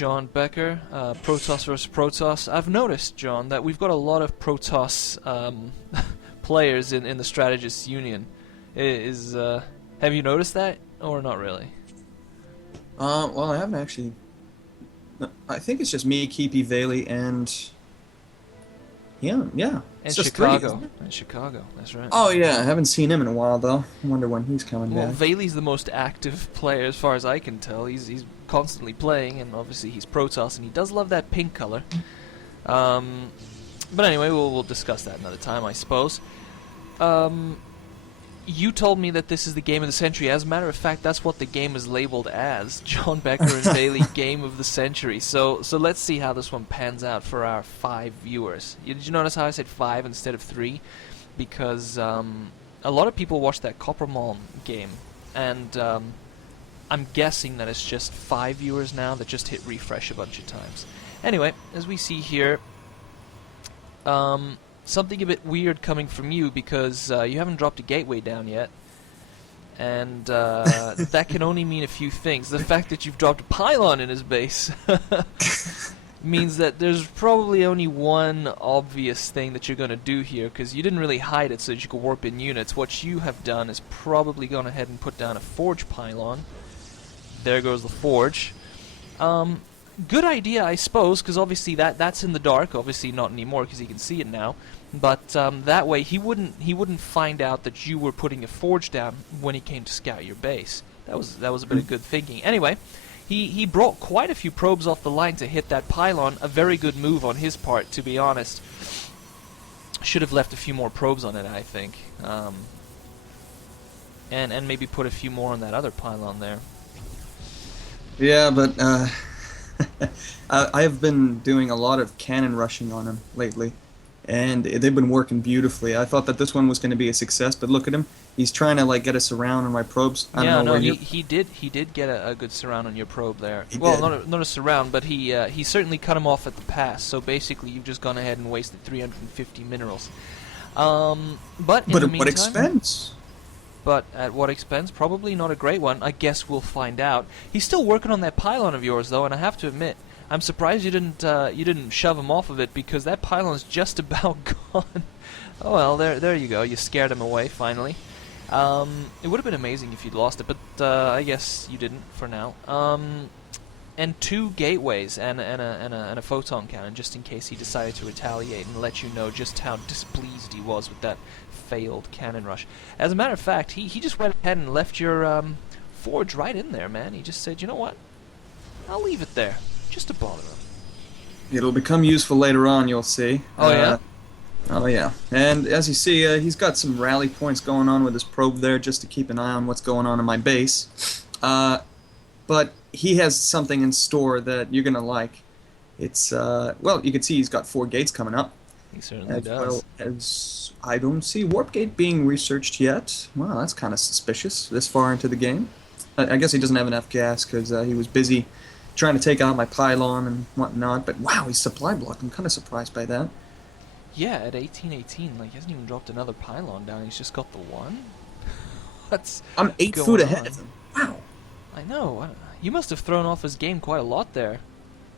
JohnBecker, Protoss vs. Protoss. I've noticed, John, that we've got a lot of Protoss players in the Strategist Union. Have you noticed that, or not really? Well, I haven't actually. I think it's just me, Keepy, Valy, and yeah. And It's just three, Chicago. isn't it? And Chicago, that's right. Oh yeah, I haven't seen him in a while though. I wonder when he's coming Well, back. Valy's the most active player as far as I can tell. He's constantly playing, and obviously he's Protoss, and he does love that pink color. But anyway, we'll discuss that another time, I suppose. You told me that this is the game of the century. As a matter of fact, that's what the game is labeled as. JohnBecker and Valy Game of the Century. So let's see how this one pans out for our 5 viewers. Did you notice how I said 5 instead of 3? Because a lot of people watched that Coppermalm game, and I'm guessing that it's just 5 viewers now that just hit refresh a bunch of times. Anyway, as we see here, something a bit weird coming from you, because you haven't dropped a gateway down yet, and that can only mean a few things. The fact that you've dropped a pylon in his base means that there's probably only one obvious thing that you're going to do here, because you didn't really hide it so that you could warp in units. What you have done is probably gone ahead and put down a forge pylon. There goes the forge. Good idea, I suppose, because obviously that's in the dark. Obviously not anymore, because he can see it now. But that way he wouldn't find out that you were putting a forge down when he came to scout your base. That was a bit of good thinking. Anyway, he brought quite a few probes off the line to hit that pylon. A very good move on his part, to be honest. Should have left a few more probes on it, I think, and maybe put a few more on that other pylon there. Yeah, but I have been doing a lot of cannon rushing on him lately, and they've been working beautifully. I thought that this one was going to be a success, but look at him. He's trying to like get a surround on my probes. I don't know where he did get a good surround on your probe there. Well, not a surround, but he certainly cut him off at the pass. So basically, you've just gone ahead and wasted 350 minerals. But in the at what meantime, expense? But at what expense? Probably not a great one. I guess we'll find out. He's still working on that pylon of yours, though, and I have to admit, I'm surprised you didn't shove him off of it, because that pylon's just about gone. Oh well, there you go. You scared him away finally. It would have been amazing if you'd lost it, but I guess you didn't for now. And 2 gateways and a photon cannon, just in case he decided to retaliate and let you know just how displeased he was with that failed cannon rush. As a matter of fact, he just went ahead and left your forge right in there, man. He just said, you know what? I'll leave it there, just to bother him. It'll become useful later on, you'll see. Oh, yeah? Oh, yeah. And as you see, he's got some rally points going on with his probe there just to keep an eye on what's going on in my base. But he has something in store that you're going to like. It's, well, you can see he's got 4 gates coming up. He certainly as does. well as I don't see Warp Gate being researched yet. Well, that's kind of suspicious this far into the game. I guess he doesn't have enough gas because he was busy trying to take out my pylon and whatnot. But wow, he's supply blocked. I'm kind of surprised by that. Yeah, at 1818, like, he hasn't even dropped another pylon down. He's just got the one. I'm 8 foot ahead of him. Wow. I know. You must have thrown off his game quite a lot there.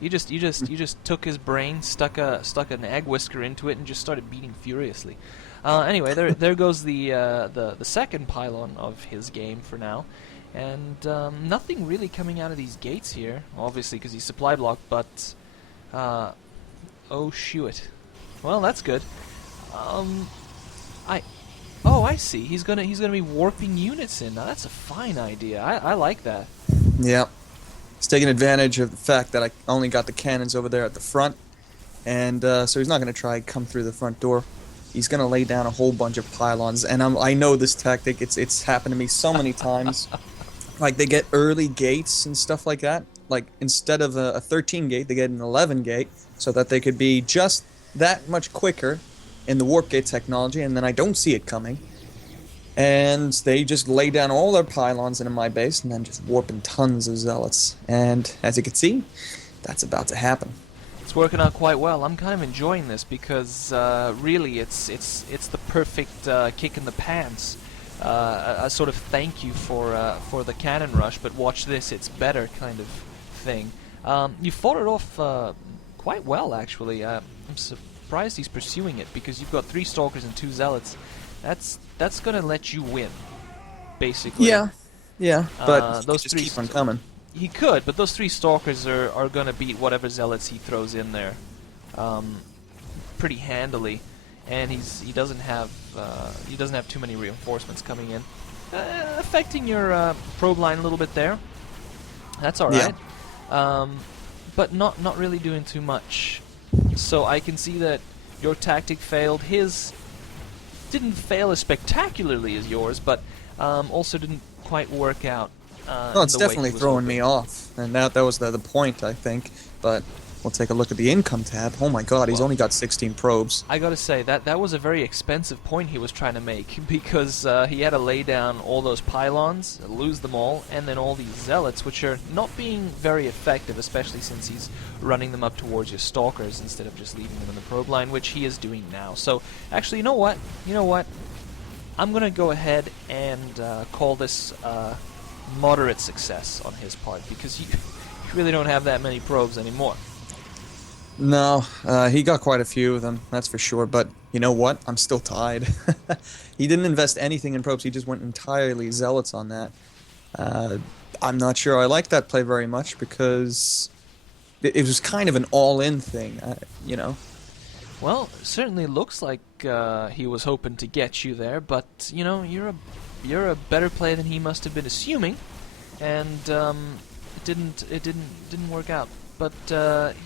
You just took his brain, stuck an egg whisker into it, and just started beating furiously. Anyway, there goes the second pylon of his game for now, and nothing really coming out of these gates here, obviously because he's supply blocked. But oh shoot. Well, that's good. I see. He's gonna be warping units in. Now that's a fine idea. I like that. Yeah. He's taking advantage of the fact that I only got the cannons over there at the front, and so he's not going to try and come through the front door. He's going to lay down a whole bunch of pylons, and I know this tactic. It's happened to me so many times. Like, they get early gates and stuff like that. Like, instead of a 13 gate, they get an 11 gate, so that they could be just that much quicker in the warp gate technology, and then I don't see it coming. And they just lay down all their pylons into my base and then just warping tons of zealots. And as you can see, that's about to happen. It's working out quite well. I'm kind of enjoying this because really it's the perfect kick in the pants. A sort of thank you for the cannon rush, but watch this, it's better kind of thing. You fought it off quite well, actually. I'm surprised he's pursuing it, because you've got 3 Stalkers and 2 Zealots. That's going to let you win, basically. Yeah, but those just 3 keep on coming. He could, but those 3 Stalkers are going to beat whatever Zealots he throws in there pretty handily, and he doesn't have too many reinforcements coming in, affecting your probe line a little bit there. That's all right, but not really doing too much. So I can see that your tactic failed. His didn't fail as spectacularly as yours, but also didn't quite work out. Well, it's definitely throwing me off, and that was the point, I think. But we'll take a look at the income tab. Oh my God, he's only got 16 probes. I gotta say, that was a very expensive point he was trying to make, because he had to lay down all those pylons, lose them all, and then all these Zealots, which are not being very effective, especially since he's running them up towards your Stalkers instead of just leaving them in the probe line, which he is doing now. So, actually, you know what? I'm gonna go ahead and call this moderate success on his part, because you really don't have that many probes anymore. No, he got quite a few of them, that's for sure. But you know what? I'm still tied. He didn't invest anything in probes. He just went entirely Zealots on that. I'm not sure I like that play very much, because it was kind of an all-in thing, you know. Well, it certainly looks like he was hoping to get you there, but you know, you're a better player than he must have been assuming, and it didn't work out. But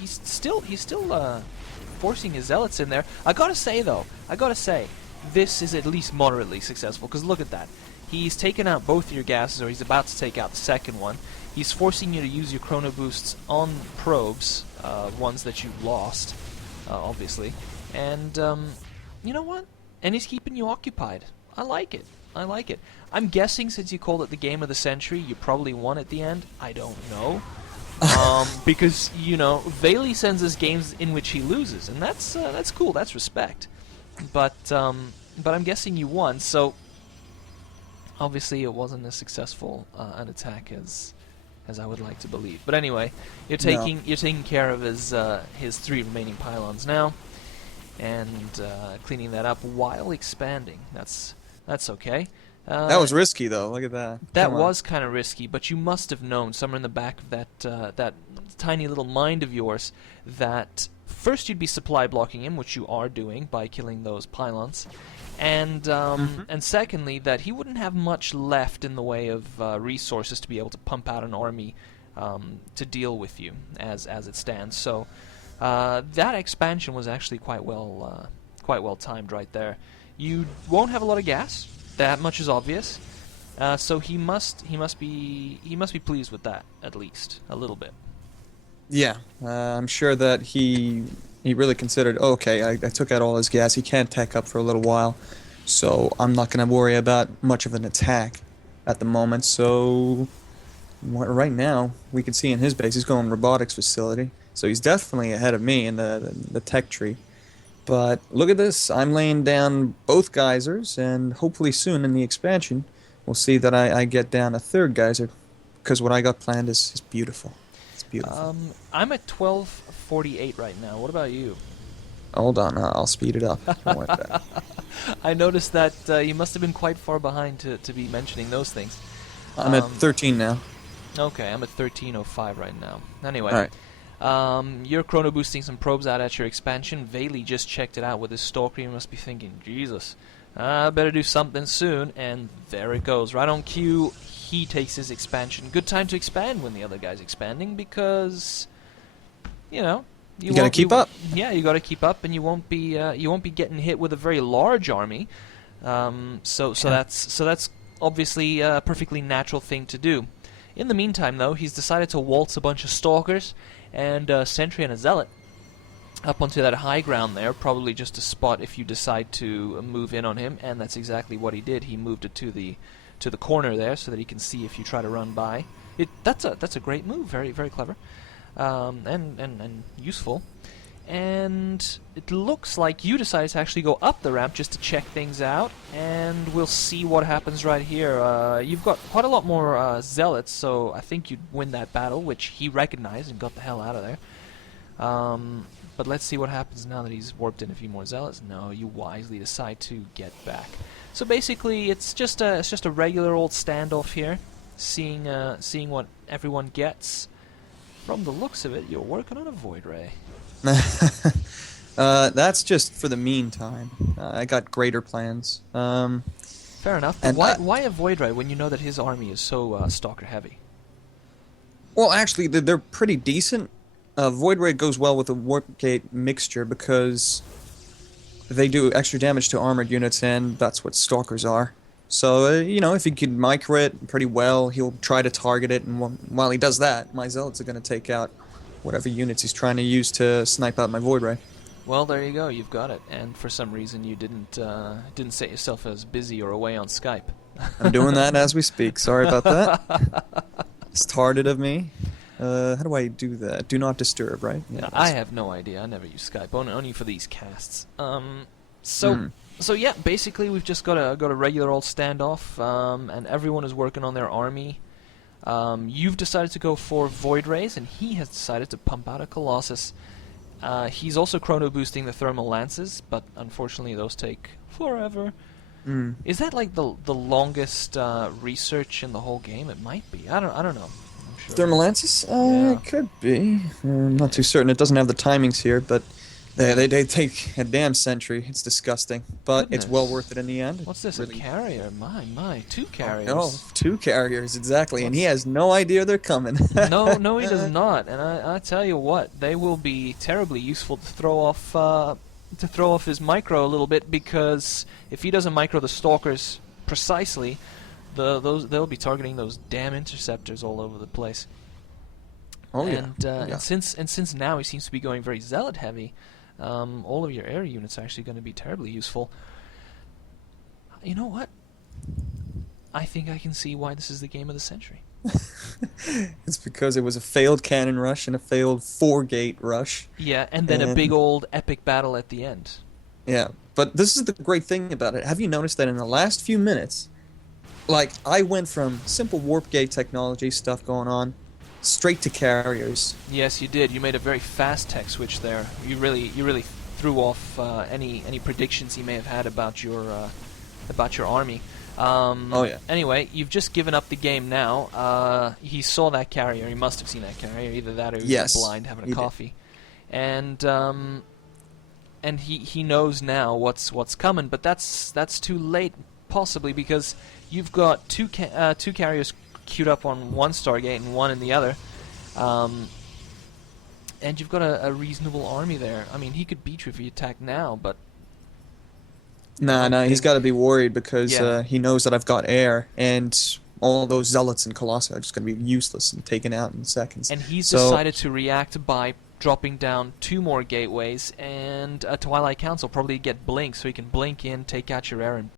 he's still forcing his Zealots in there. I gotta say, this is at least moderately successful, because look at that. He's taken out both your gases, or he's about to take out the second one. He's forcing you to use your chrono boosts on probes, ones that you've lost, obviously. And you know what? And he's keeping you occupied. I like it. I'm guessing, since you called it the game of the century, you probably won at the end. I don't know. Because, you know, Valy sends us games in which he loses, and that's cool. That's respect. But I'm guessing you won. So obviously it wasn't as successful an attack as I would like to believe. But anyway, you're taking care of his 3 remaining pylons now, and cleaning that up while expanding. That's okay. That was risky, though. Look at that. That was kind of risky, but you must have known somewhere in the back of that tiny little mind of yours that first you'd be supply blocking him, which you are doing by killing those pylons, and secondly that he wouldn't have much left in the way of resources to be able to pump out an army to deal with you as it stands. So that expansion was actually quite well timed right there. You won't have a lot of gas. That much is obvious. So he must be pleased with that, at least a little bit. Yeah, I'm sure that he really considered, okay, I took out all his gas. He can't tech up for a little while, so I'm not going to worry about much of an attack at the moment. So right now, we can see in his base, he's going robotics facility. So he's definitely ahead of me in the tech tree. But look at this. I'm laying down both geysers, and hopefully soon in the expansion, we'll see that I get down a 3rd geyser, because what I got planned is beautiful. It's beautiful. I'm at 1248 right now. What about you? Hold on. I'll speed it up. Don't worry about that. I noticed that you must have been quite far behind to be mentioning those things. I'm at 13 now. Okay, I'm at 1305 right now. Anyway. All right. You're chrono boosting some probes out at your expansion. Valy just checked it out with his Stalker. You must be thinking, Jesus, I better do something soon. And there it goes. Right on cue, he takes his expansion. Good time to expand when the other guy's expanding, because, you know, you gotta keep up. Yeah, you gotta keep up, and you won't be getting hit with a very large army. So that's obviously a perfectly natural thing to do. In the meantime, though, he's decided to waltz a bunch of Stalkers and a Sentry and a Zealot up onto that high ground there, probably just a spot if you decide to move in on him, and that's exactly what he did. He moved it to the corner there so that he can see if you try to run by. That's a great move, very very clever, and useful. And it looks like you decided to actually go up the ramp just to check things out, and we'll see what happens right here. You've got quite a lot more zealots, so I think you'd win that battle, which he recognized and got the hell out of there. But let's see what happens now that he's warped in a few more zealots. No, you wisely decide to get back. So basically, it's just a regular old standoff here, seeing what everyone gets. From the looks of it, you're working on a Void Ray. That's just for the meantime. I got greater plans. Fair enough. But why a Void Ray when you know that his army is so Stalker heavy? Well, actually, they're pretty decent. Void Ray goes well with a Warp Gate mixture because they do extra damage to armored units, and that's what Stalkers are. So, you know, if he can micro it pretty well, he'll try to target it, and while he does that, my Zealots are going to take out whatever units he's trying to use to snipe out my Void Ray. Well, there you go. You've got it. And for some reason, you didn't set yourself as busy or away on Skype. I'm doing that as we speak. Sorry about that. It's tarded of me. How do I do that? Do not disturb, right? Yeah, I have no idea. I never use Skype. Only for these casts. So yeah, basically we've just got a regular old standoff, and everyone is working on their army. You've decided to go for Void Rays, and he has decided to pump out a Colossus. He's also chrono boosting the Thermal Lances, but unfortunately those take forever. Is that like the longest research in the whole game? It might be. I don't know. I'm sure. Thermal Lances? Yeah. It could be. I'm not too certain. It doesn't have the timings here, but they take a damn century. It's disgusting, but Goodness. It's well worth it in the end. What's this? Really. A carrier? My, 2 carriers. No, 2 carriers, exactly, and he has no idea they're coming. No, he does not. And I tell you what, they will be terribly useful to throw off his micro a little bit, because if he doesn't micro the Stalkers precisely, they'll be targeting those damn interceptors all over the place. Oh yeah. And since now he seems to be going very Zealot heavy, all of your air units are actually going to be terribly useful. You know what? I think I can see why this is the game of the century. It's because it was a failed cannon rush and a failed 4-gate rush. Yeah, and then a big old epic battle at the end. Yeah, but this is the great thing about it. Have you noticed that in the last few minutes, like, I went from simple warp gate technology stuff going on straight to carriers. Yes, you did. You made a very fast tech switch there. You really threw off any predictions he may have had about your army. Oh yeah. Anyway, you've just given up the game now. He saw that carrier. He must have seen that carrier. Either that or he was blind having a coffee. Did. And he knows now what's coming. But that's too late, possibly, because you've got two carriers queued up on one Stargate and one in the other. And you've got a reasonable army there. I mean, he could beat you if he attacked now, but... Nah, he's got to be worried because he knows that I've got air, and all those Zealots and Colossi are just going to be useless and taken out in seconds. And he's decided to react by dropping down 2 more gateways and a Twilight Council, probably get Blink, so he can blink in, take out your air, and